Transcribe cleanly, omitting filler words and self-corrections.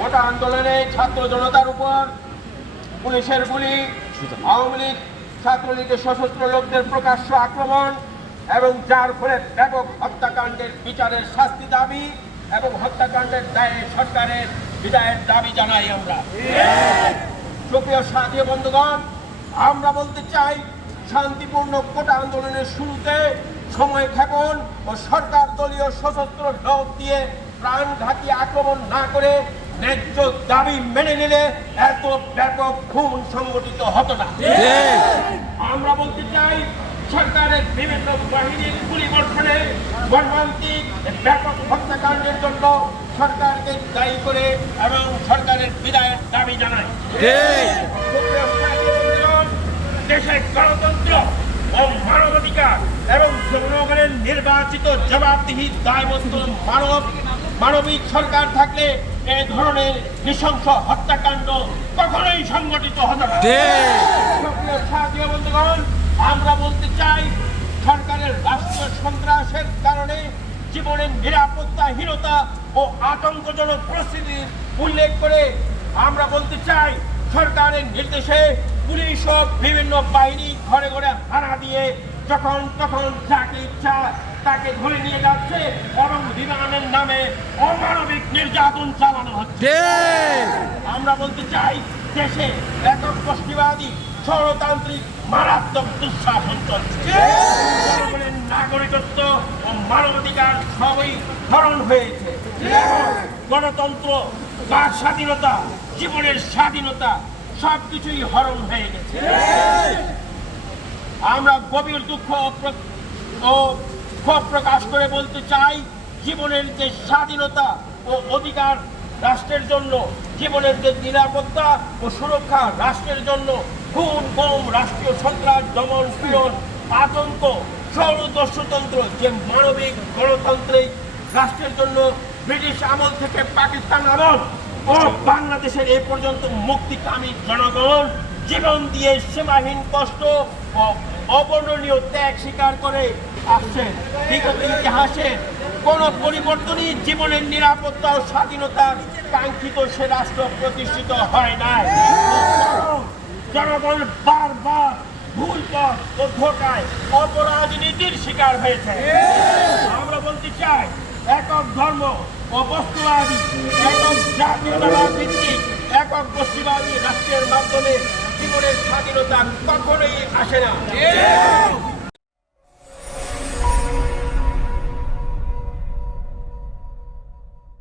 গোটা আন্দোলনে ছাত্র জনতার উপর পুলিশের গুলি, আওয়ামী লীগ ছাত্রলীগের সশস্ত্র লোকদের প্রকাশ্য আক্রমণ এবং যার ফলে ব্যাপক হত্যাকাণ্ডের বিচারের শাস্তি দাবি এবং হত্যাকাণ্ডের দায়ে সরকারের বিদায়ের দাবি জানাই আমরা। সুপ্রিয় সাথী বন্ধুগণ, আমরা বলতে চাই শান্তিপূর্ণ কোটা আন্দোলনের শুরুতে সময় ক্ষেপণ ও সরকার দলীয় সশস্ত্র লোক দিয়ে প্রাণঘাতী আক্রমণ না করে ন্যায্য দাবি মেনে নিলে এত ব্যাপক খুন সংগঠিত হতো না। আমরা বলতে চাই সরকারের বিভিন্ন বাহিনীর গুলিবর্ষণে মর্মান্তিক ব্যাপক হত্যাকাণ্ডের জন্য সরকারকে দায়ী করে এবং সরকারের বিদায়ের দাবি জানাই। দেশের গণতন্ত্র ও মানবাধিকার এবং জনগণের নির্বাচিত জবাবদিহি দায়বদ্ধ মানবিক সরকার থাকলে এ ধরনের নৃশংস হত্যাকাণ্ড কখনোই সংগঠিত হতো না। বন্ধুগণ, আমরা বলতে চাই সরকারের রাষ্ট্রীয় সন্ত্রাসের কারণে জীবনের নিরাপত্তাহীনতা ও আতঙ্কজনক পরিস্থিতির উল্লেখ করে আমরা বলতে চাই সরকারের নির্দেশে পুলিশ ও বিভিন্ন বাহিনী ঘরে ঘরে হানা দিয়ে যখন তখন যাকে ইচ্ছা তাকে ধরে নিয়ে যাচ্ছে এবং বিমানের নামে অমানবিক নির্যাতন চালানো হচ্ছে। আমরা বলতে চাই দেশে একক গোষ্ঠীবাদী ষড়তান্ত্রিক মারাত্মক দুঃশাসন চলছে। জনগণের নাগরিকত্ব ও মানবাধিকার সবই হরণ হয়েছে। গণতন্ত্র, বাক স্বাধীনতা, জীবনের স্বাধীনতা সবকিছুই হরণ হয়ে গেছে। আমরা গভীর দুঃখ ও ক্ষোভ প্রকাশ করে বলতে চাই জীবনের যে স্বাধীনতা ও অধিকার রাষ্ট্রের জন্য, জীবনের যে নিরাপত্তা ও সুরক্ষা রাষ্ট্রের জন্য খুন, গুম, রাষ্ট্রীয় সন্ত্রাস, দমন, পীড়ন, আতঙ্ক, ষড়যন্ত্রতন্ত্র যে মানবিক গণতান্ত্রিক রাষ্ট্রের জন্য ব্রিটিশ আমল থেকে পাকিস্তান আমল ও বাংলাদেশের এ পর্যন্ত মুক্তিকামী জনগণ জীবন দিয়ে সীমাহীন কষ্ট ও অবর্ণনীয় ত্যাগ স্বীকার করে আসছে। বিগত ইতিহাসে কোন পরিবর্তনই জীবনের নিরাপত্তা ও স্বাধীনতার কাঙ্ক্ষিত সে রাষ্ট্র প্রতিষ্ঠিত হয় নাই। জনগণ বারবার ভুল পথ ও ধোঁকায় অপরাজনীতির শিকার হয়েছে। আমরা বলতে চাই একক ধর্ম ও বস্তুবাদী, একক জাতীয়তাবাদ ভিত্তিক একক গোষ্ঠীবাদী রাষ্ট্রের মাধ্যমে জীবনের স্বাধীনতা কখনোই আসে না।